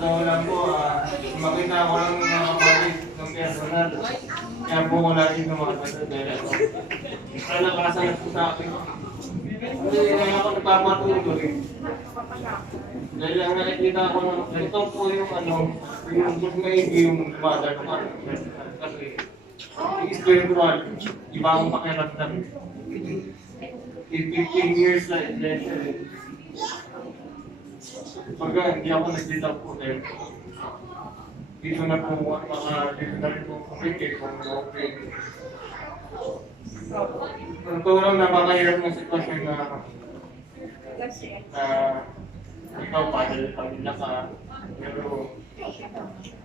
totoo lang po, ah, makita ko lang yung mga kapatid ng personal. Kaya po ko lagi lumakad dahil ako. Kalakasan na po sa akin. Kasi kaya ako nagpapatuloy. Dahil ang nakikita ko ng ito po yung ano, yung mas maigi yung mother ko. Kasi spiritual, iba akong pakiramdam. In 15 years na Pagka hindi ako nagdita po dahil dito na po mga dito na rin po kumikit kung okay. Ang tulong napakahirap ng sitwasyon na na ikaw padal pamilya ka pero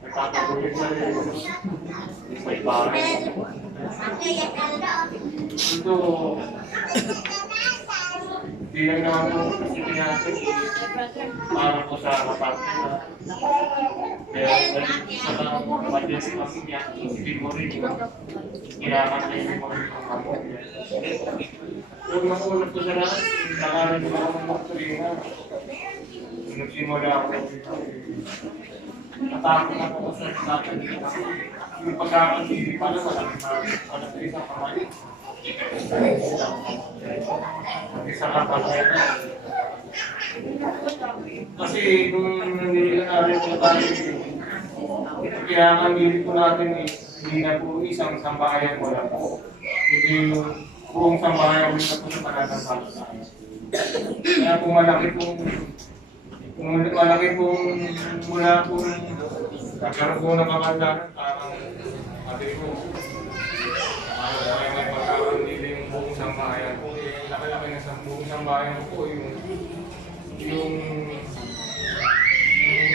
nagkakagulit na rin may bahay. Ito, hindi lang naman po kasi natin para po sa kapatid. Kaya sa mga budget sa pamilya, isipin mo rin yung kinakatayin mo rin ang pamilya. Yung masunod ko sa lahat, ako ng doktrina. Nagsimula ako dito. Natakot ako sa natin dito yung pagkakasili pala walang isang kamay. Kasi kung ka natin po tayo, kaya kami po natin eh, hindi na po isang sambahayan lang po. Hindi buong sambahayan na po sa pananampalataya. Kaya po malaki pong kung malaki pong mula po nagkaroon po ng kamandanan, parang sabi ko, may pagkakaroon nila yung buong sambahayan po. Eh, laki-laki na sa buong sambahayan po yung yung yung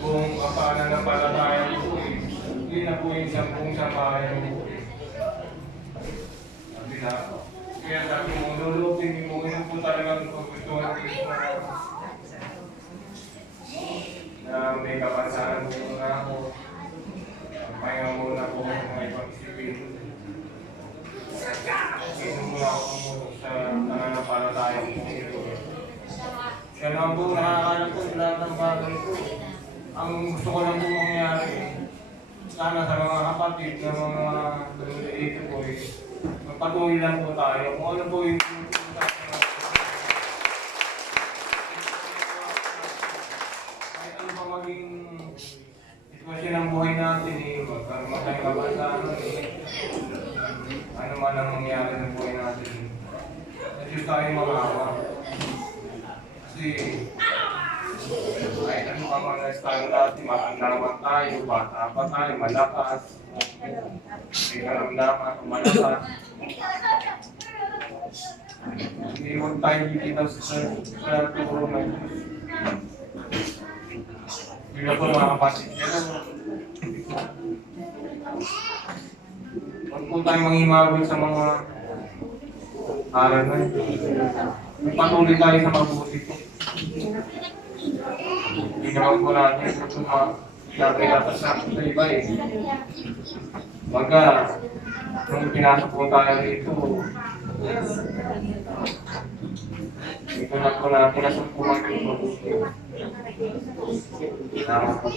buong kapanan ng palatayan po eh. Hindi na po yung isang buong sambahayan po eh. Sabi na, kaya sabi mo, lulupin mo, yun po talagang pagkutuhan ko na may kapansanan po na ako. Pahinga muna po ako ng ibang isipin. Ito muna ako tumulong sa ko. Kaya naman po nakakalam po lahat ng bagay ko. Ang gusto ko lang po mangyari, sana sa mga kapatid na mga dito po eh, magpatuloy lang po tayo. Kung ano po yung kahit ano pa maging sitwasyon ng buhay natin eh, magkaroon ka ba eh, ano man ang mangyari ng buhay natin. Tayo makawa. Kasi ano pa mga style natin, matanda naman tayo, bata pa tayo, malakas. May karamdaman, malakas. Hindi mo tayo dikitaw sa turo ng Diyos. Bila po mga kapatid, Huwag po tayo mangimagol sa mga aral na ito. Patuloy tayo sa mabuti ko. Naman po natin ito makikita sa sa iba eh. Baga, nung pinasok po tayo rito, dito na po na pinasok po ito. Salamat po.